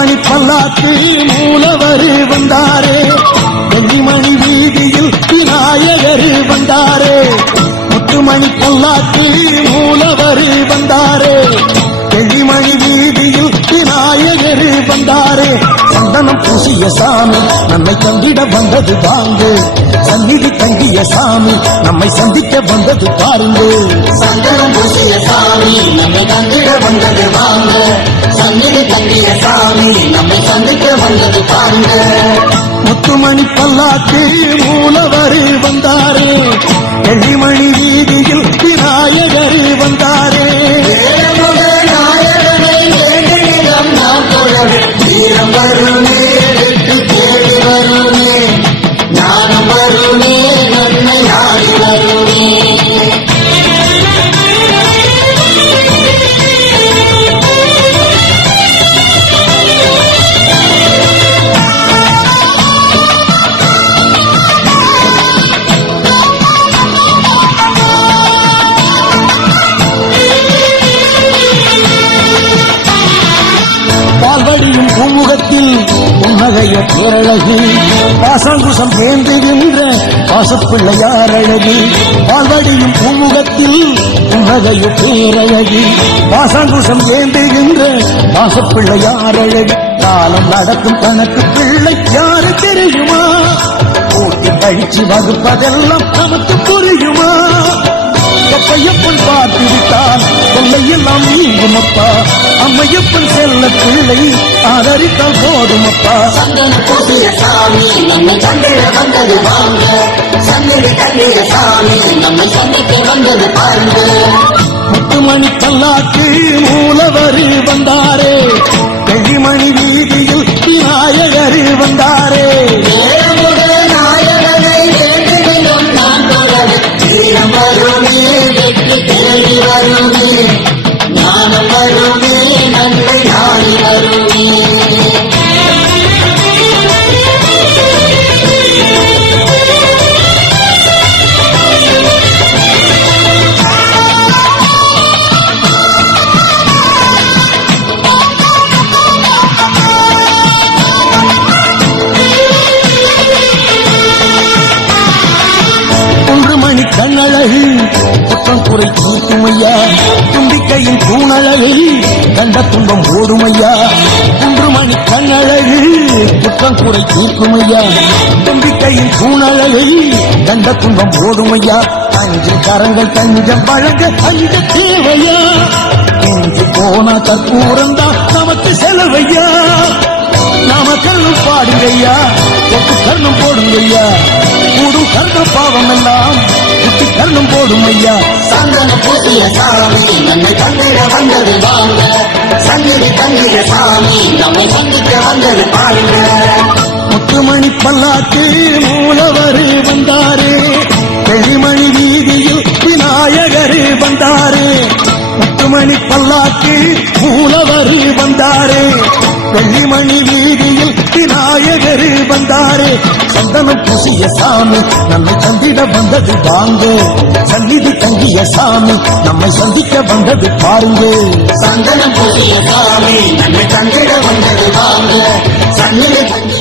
முத்துமணி பல்லாக்கு மூலவர் வந்தாரே, வெள்ளிமணி வீதியில் விநாயகர் வந்தாரே. முத்துமணி பல்லாக்கு மூலவர் வந்தாரே, வெள்ளிமணி வீதியில் விநாயகர் வந்தாரே. சந்தனம் பூசிய சாமி நம்மை கண்டிட வந்தது வாங்க, சந்நிதி தங்கிய சாமி நம்மை சந்திக்க வந்தது பாருங்க. சந்தனம் பூசிய சாமி நம்மை கண்டிட வந்தது வாங்க, சந்நிதி தங்கிய சாமி நம்மை சந்திக்க வந்தது பாருங்க. முத்துமணி பல்லாக்கு மூலவர் வந்தாரே, வெள்ளிமணி வீதியில் விநாயகர் வந்தாரே. வீரம் வருமே, வெற்றி தேடி வருமே, ஞானம் வருமே, நன்மை நாடி வருமே. பால்வடியும் பூமுகத்தில் புன்னகைய பேரழகு, பாசங்குசம் ஏந்துகின்ற பாசப்பிள்ளையார் அழகு. பால்வடியும் பூமுகத்தில் புன்னகைய பேரழகு, பாசங்குசம் ஏந்துகின்ற பாசப்பிள்ளையார் அழகு. காலம் நடக்கும் கணக்கு பிள்ளை யாரு தெரியுமா? கூட்டி கழிச்சு வகுப்பதெல்லாம் நமக்கு புரியுமா? எப்பன் பார்த்து விட்டால் கொள்ளையெல்லாம் நீங்குமப்பா, அம்மையப்பன் செல்ல பிள்ளை ஆதரித்தால் போதுமப்பா. சந்தனம் பூசிய சாமி நம்மை கண்டிட வந்தது வாங்க, சந்நிதி தங்கிய சாமி நம்மை சந்திக்க வந்தது பாருங்க. முத்துமணி பல்லாக்கு மூலவர் வந்தாரே, வெள்ளிமணி வீதியில் விநாயகர் வந்தாரே. வீரம் வருமே, வெற்றி தேடி வருமே, ஞானம் வருமே, நன்மை நாடி வருமே. கண்ணழகு குற்றம் குறை தூக்குமையா, தும்பிக்கையின் தூணழகு கண்ட துன்பம் ஓடுமையா. 3 மணி கண்ணழகு குற்றம் குறை தூக்குமையா, தும்பிக்கையின் தூணழகு கண்ட துன்பம் ஓடுமையா. 5 கரங்கள் தஞ்சம் வழங்க அஞ்ச தேவையா, எங்கு போனா கற்பூரந்தான் நமக்கு செலவையா. நாம கண்ணும் பாடுங்கய்யா, ஒட்டு கண்ணும் போடுங்கய்யா, கூடு கர்ம பாவம் எல்லாம் குட்டி கண்ணும் போடும் ஐயா. சந்தனம் பூசிய சாமி நம்மை கண்டிட வந்தது வாங்க, சந்நிதி தங்கிய சாமி நம்மை சந்திக்க வந்தது பாருங்க. முத்துமணி பல்லாக்கு மூலவர் வந்தாரே, வெள்ளிமணி வீதியில் விநாயகர் வந்தாரே. முத்துமணி பல்லாக்கு மூலவர் வந்தாரே, வெள்ளிமணி வீதியில் விநாயகர் வந்தாரே. சந்தனம் பூசிய சாமி நம்மை சந்திட வந்தது வாங்க, சந்நிதி தங்கிய சாமி நம்மை சந்திக்க வந்தது பாருங்க. சந்தனம் பூசிய சாமி நம்மை சந்திட வந்தது வாங்க, சந்நிதி தங்கிய